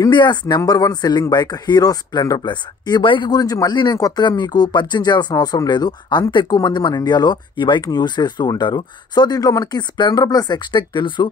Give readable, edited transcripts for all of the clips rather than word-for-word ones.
India's number 1 selling bike hero Splendor plus. ఈ bike గురించి మళ్ళీ నేను కొత్తగా మీకు పరిచయం చేయాల్సిన అవసరం లేదు. అంత ఎక్కువ మంది మన ఇండియాలో ఈ బైక్ని యూజ్ చేస్తూ ఉంటారు. సో దీంట్లో మనకి స్ప్లెండర్ ప్లస్ ఎక్స్టెక్ తెలుసు.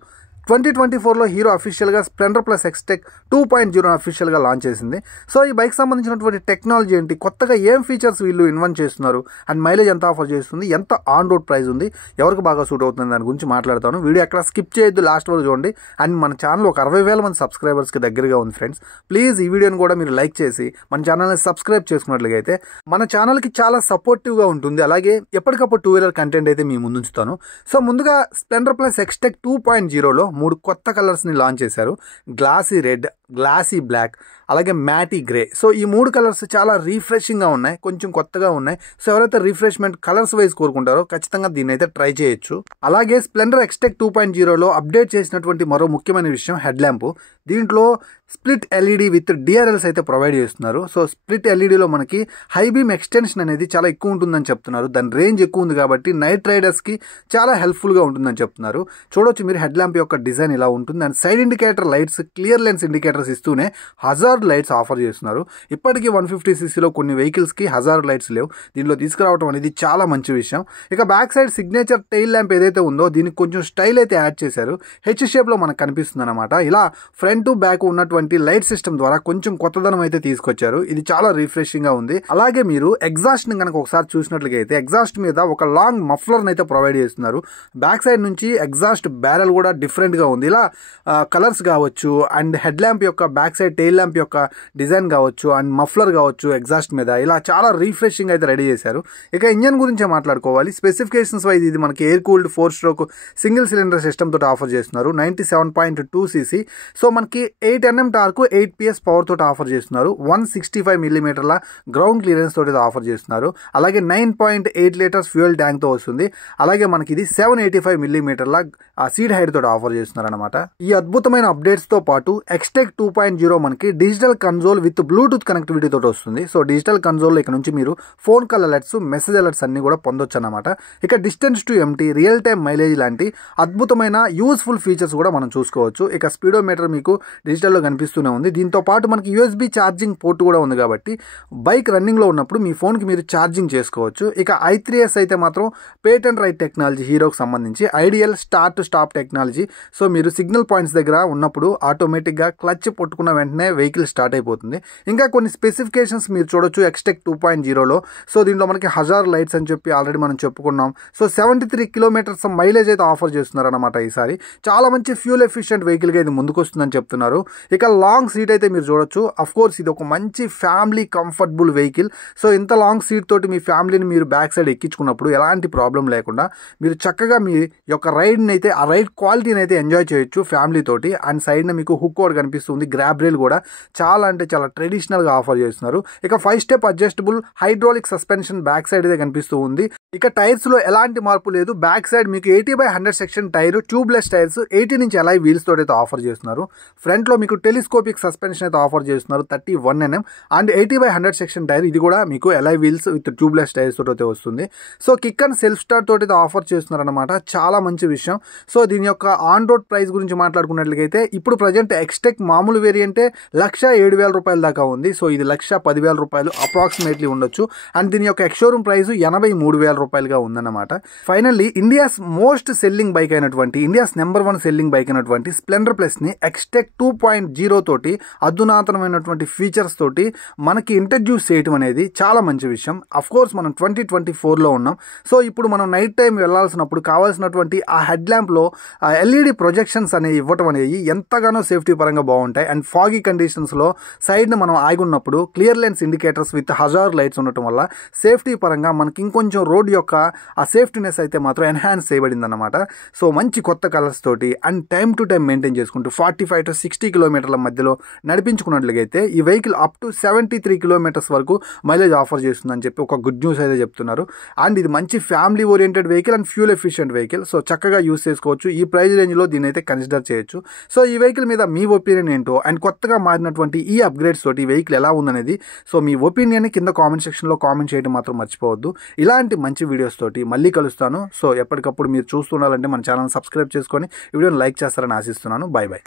2024లో హీరో అఫీషియల్గా స్ప్లెండర్ ప్లస్ ఎక్స్టెక్ 2.0 అఫీషియల్గా లాంచ్ చేసింది. సో ఈ బైక్ సంబంధించినటువంటి టెక్నాలజీ ఏంటి, కొత్తగా ఏం ఫీచర్స్ వీళ్ళు ఇన్వెంట్ చేస్తున్నారు, అండ్ మైలేజ్ ఎంత ఆఫర్ చేస్తుంది, ఎంత ఆన్ రోడ్ ప్రైస్ ఉంది, ఎవరికి బాగా సూట్ అవుతుంది దాని గురించి మాట్లాడతాను. వీడియో ఎక్కడ స్కిప్ చేయొద్దు, లాస్ట్ వరకు చూడండి. అండ్ మన ఛానల్ ఒక 60,000 మంది సబ్స్క్రైబర్స్కి దగ్గరగా ఉంది ఫ్రెండ్స్. ప్లీజ్ ఈ వీడియోని కూడా మీరు లైక్ చేసి మన ఛానల్ని సబ్స్క్రైబ్ చేసుకున్నట్లయితే మన ఛానల్కి చాలా సపోర్టివ్గా ఉంటుంది. అలాగే ఎప్పటికప్పుడు 2 వీలర్ కంటెంట్ అయితే మీ ముందు ఉంచుతాను. సో ముందుగా స్ప్లెండర్ ప్లస్ ఎక్స్టెక్ 2.0లో 3 కొత్త కలర్స్ని లాంచ్ చేశారు. గ్లాసీ రెడ్, గ్లాసీ బ్లాక్, అలాగే మ్యాటీ గ్రే. సో ఈ 3 కలర్స్ చాలా రీఫ్రెషింగ్గా ఉన్నాయి, కొంచెం కొత్తగా ఉన్నాయి. సో ఎవరైతే రీఫ్రెష్మెంట్ కలర్స్ వైజ్ కోరుకుంటారో ఖచ్చితంగా దీన్ని అయితే ట్రై చేయొచ్చు. అలాగే స్ప్లెండర్ ఎక్స్టెక్ 2.0లో అప్డేట్ చేసినటువంటి మరో ముఖ్యమైన విషయం హెడ్ ల్యాంప్. దీంట్లో స్ప్లిట్ ఎల్ఈడి విత్ డిఆర్ఎల్స్ అయితే ప్రొవైడ్ చేస్తున్నారు. సో స్ప్లిట్ ఎల్ఈడిలో మనకి హై బీమ్ ఎక్స్టెన్షన్ అనేది చాలా ఎక్కువ ఉంటుందని చెప్తున్నారు. దాని రేంజ్ ఎక్కువ ఉంది కాబట్టి నైట్ రైడర్స్కి చాలా హెల్ప్ఫుల్గా ఉంటుందని చెప్తున్నారు. చూడొచ్చు మీరు హెడ్ ల్యాంప్ యొక్క డిజైన్ ఇలా ఉంటుంది. And side indicator lights, clear lens indicators ఇస్తూనే హజార్డ్ లైట్స్ ఆఫర్ చేస్తున్నారు. ఇప్పటికీ 150cc కొన్ని వెహికల్స్కి హజార్డ్ లైట్స్ లేవు. దీనిలో తీసుకురావడం అనేది చాలా మంచి విషయం. ఇక back side signature tail lamp ఏదైతే ఉందో దీనికి కొంచెం స్టైల్ అయితే యాడ్ చేశారు. హెచ్ షేప్లో మనకు కనిపిస్తుంది అనమాట. ఇలా ఫ్రంట్ టు బ్యాక్ ఉన్నటువంటి లైట్ సిస్టమ్ ద్వారా కొంచెం కొత్తదనం అయితే తీసుకొచ్చారు. ఇది చాలా రిఫ్రెషింగ్ గా ఉంది. అలాగే మీరు ఎగ్జాస్ట్ ని కనుక ఒకసారి చూసినట్లయితే ఎగ్జాస్ట్ మీద ఒక లాంగ్ మఫ్లర్ అయితే ప్రొవైడ్ చేస్తున్నారు. బ్యాక్ సైడ్ నుంచి ఎగ్జాస్ట్ బ్యారెల్ కూడా డిఫరెంట్ గా ఉంది. ఇలా కలర్స్ కావచ్చు, అండ్ హెడ్ ల్యాంప్ యొక్క బ్యాక్ సైడ్ టెయిల్ ల్యాంప్ యొక్క డిజైన్ కావచ్చు, అండ్ మఫ్లర్ కావచ్చు ఎగ్జాస్ట్ మీద, ఇలా చాలా రిఫ్రెషింగ్ అయితే రెడీ చేశారు. ఇక ఇంజన్ గురించే మాట్లాడుకోవాలి. స్పెసిఫికేషన్స్ వైజ్ ఇది మనకి air cooled 4 stroke single cylinder system తోటి ఆఫర్ చేస్తున్నారు. 97.2cc. సో మనకి 8 Nm టార్క్, 8 PS పవర్ తోటి ఆఫర్ చేస్తున్నారు. 165 mm గ్రౌండ్ క్లియరెన్స్ తోటి ఆఫర్ చేస్తున్నారు. అలాగే 9.8 లీటర్స్ ఫ్యూయల్ ట్యాంక్ తో వస్తుంది. అలాగే మనకి ఇది 785 mm సీడ్ హైట్ తోటి ఆఫర్ చేస్తున్నారు అనమాట. ఈ అద్భుతమైన అప్డేట్స్ తో పాటు ఎక్స్టెక్ 2.0 మనకి digital console with Bluetooth connectivity తోటి వస్తుంది. సో డిజిటల్ కన్సోల్ ఇక్కడ నుంచి మీరు phone call alerts, message alerts అన్ని కూడా పొందొచ్చు అనమాట. ఇక distance to empty, real time mileage లాంటి అద్భుతమైన యూస్ఫుల్ ఫీచర్స్ కూడా మనం చూసుకోవచ్చు. ఇక స్పీడోమీటర్ మీకు డిజిటల్లో కనిపిస్తూనే ఉంది. దీంతో పాటు మనకి USB ఛార్జింగ్ పోర్ట్ కూడా ఉంది కాబట్టి బైక్ రన్నింగ్లో ఉన్నప్పుడు మీ ఫోన్కి మీరు ఛార్జింగ్ చేసుకోవచ్చు. ఇక i3s అయితే మాత్రం పేటెంట్ రైట్ టెక్నాలజీ హీరోకి సంబంధించి ideal start to stop technology. So మీరు సిగ్నల్ పాయింట్స్ దగ్గర ఉన్నప్పుడు ఆటోమేటిక్గా క్లచ్ పట్టుకున్న వెంటనే వెహికల్ స్టార్ట్ అయిపోతుంది. ఇంకా కొన్ని స్పెసిఫికేషన్స్ మీరు చూడొచ్చు ఎక్స్టెక్ 2.0లో. సో దీంట్లో మనకి హజార్ లైట్స్ అని చెప్పి ఆల్రెడీ మనం చెప్పుకున్నాం. సో 73 km మైలేజ్ అయితే ఆఫర్ చేస్తున్నారు అనమాట. ఈసారి చాలా మంచి ఫ్యూల్ ఎఫిషియెంట్ వెహికల్గా ఇది ముందుకు వస్తుందని చెప్తున్నారు. ఇక లాంగ్ సీట్ అయితే మీరు చూడొచ్చు. అఫ్ కోర్స్ ఇది ఒక మంచి ఫ్యామిలీ కంఫర్టబుల్ వెహికల్. సో ఇంత లాంగ్ సీట్ తోటి మీ ఫ్యామిలీని మీరు బ్యాక్ సైడ్ ఎక్కించుకున్నప్పుడు ఎలాంటి ప్రాబ్లం లేకుండా మీరు చక్కగా మీ యొక్క రైడ్ని అయితే, ఆ రైడ్ క్వాలిటీని అయితే ఎంజాయ్ చేయొచ్చు ఫ్యామిలీ తోటి. అండ్ సైడ్న మీకు హుక్ కూడా కనిపిస్తుంది. గ్రాబ్ రైల్ కూడా చాలా అంటే చాలా ట్రెడిషనల్గా ఆఫర్ చేస్తున్నారు. ఇక 5 step adjustable hydraulic suspension back side అయితే కనిపిస్తూ ఉంది. ఇక టైర్స్ లో ఎలాంటి మార్పు లేదు. బ్యాక్ సైడ్ మీకు 80/100 సెక్షన్ టైర్, ట్యూబ్లెస్ టైర్స్, 80 నుంచి అలై వీల్స్ తోటి అయితే ఆఫర్ చేస్తున్నారు. ఫ్రంట్ లో మీకు టెలిస్కోపిక్ సస్పెన్షన్ అయితే ఆఫర్ చేస్తున్నారు 31 mm. అండ్ 80/100 సెక్షన్ టైర్, ఇది కూడా మీకు అలై వీల్స్ విత్ ట్యూబ్లెస్ టైర్స్ తోటి అయితే వస్తుంది. So kick and self start తోటి అయితే ఆఫర్ చేస్తున్నారు అనమాట. చాలా మంచి విషయం. సో దీని యొక్క ఆన్ రోడ్ ప్రైస్ గురించి మాట్లాడుకున్నట్లయితే ఇప్పుడు ప్రజెంట్ ఎక్స్టెక్ మామూలు వేరియంటే 1,07,000 రూపాయల దాకా ఉంది. సో ఇది 1,10,000 రూపాయలు అప్రాక్సిమేట్లీ ఉండొచ్చు. అండ్ దీని యొక్క ఎక్స్షోరూమ్ ప్రైస్ 83,000 రూపాయలుగా ఉందన్నమాట. Finally India's most selling bike అయినటువంటి, ఇండియాస్ నెంబర్ 1 సెల్లింగ్ బైక్ అయినటువంటి స్ప్లెండర్ ప్లస్ ని ఎక్స్టెక్ 2.0 తోటి అధునాతనమైనటువంటి ఫీచర్స్ తోటి మనకి ఇంట్రడ్యూస్ చేయడం అనేది చాలా మంచి విషయం. అఫ్ కోర్స్ మనం 2024లో ఉన్నాం. సో ఇప్పుడు మనం నైట్ టైం వెళ్లాల్సినప్పుడు కావాల్సినటువంటి ఆ హెడ్ ల్యాంప్ లో LED ప్రొజెక్షన్స్ అనేవి ఇవ్వటం అనేది ఎంతగానో సేఫ్టీ పరంగా బాగుంటాయి. అండ్ ఫాగీ కండిషన్స్ లో సైడ్ ను మనం ఆగి ఉన్నప్పుడు clear lens indicators with hazard lights ఉండటం వల్ల సేఫ్టీ పరంగా మనకి ఇంకొంచెం రోడ్ యొక్క ఆ సేఫ్టీనెస్ అయితే మాత్రం ఎన్హాన్స్ చేయబడింది అనమాట. సో మంచి కొత్త కలర్స్ తోటి and time to time maintain చేసుకుంటూ 45 to 60 కిలోమీటర్ల మధ్యలో నడిపించుకున్నట్లయితే ఈ వెహికల్ అప్ టు 73 kilometers వరకు మైలేజ్ ఆఫర్ చేస్తుందని చెప్పి ఒక గుడ్ న్యూస్ అయితే చెప్తున్నారు. అండ్ ఇది మంచి family oriented vehicle and fuel efficient vehicle. So చక్కగా యూస్ చేసుకోవచ్చు. ఈ ప్రైస్ రేంజ్లో దీన్ని అయితే కన్సిడర్ చేయొచ్చు. సో ఈ వెహికల్ మీద మీ ఒపీనియన్ ఏంటో, అండ్ కొత్తగా మారినటువంటి ఈ అప్గ్రేడ్స్ తోటి ఈ వెహికల్ ఎలా ఉందనేది సో మీ ఒపీనియన్ కింద కామెంట్ సెక్షన్లో కామెంట్ చేయడం మాత్రం మర్చిపోవద్దు. ఇలాంటి మంచి వీడియోస్ తోటి మళ్ళీ కలుస్తాను. సో ఎప్పటికప్పుడు మీరు చూస్తుండాలంటే మన ఛానల్ సబ్స్క్రైబ్ చేసుకొని వీడియోని లైక్ చేస్తారని ఆశిస్తున్నాను. By by.